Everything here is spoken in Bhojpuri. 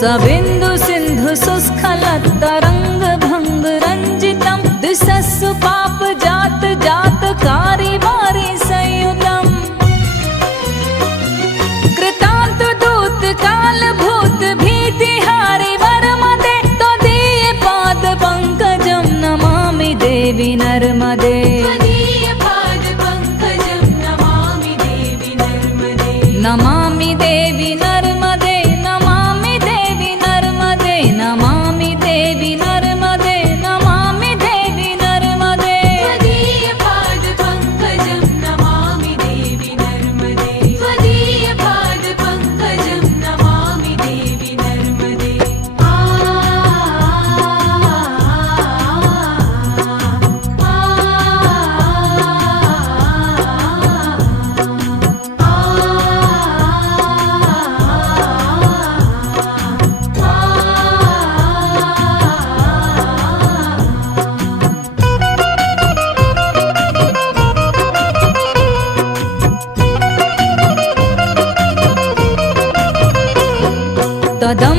सबिन्दु सिन्धु सुस्खलत्तरङ्ग भङ्ग रञ्जितं दिशस्सु पाप जात जात कारी वारी संयुतम् कृतान्त दूत काल भूत भीतिहारि वरमदे त्वदीय पाद पंकजं नमामि देवी नर्मदे नमामि देवी नर्मदे नमामि देवी नर्मदे नमामि देवी नर्मदे नमामि देवी नर्मदे त्वदीय पाद पंकजं नमामि देवी नर्मदे त्वदीय पाद पंकजं नमामि देवी नर्मदे तदं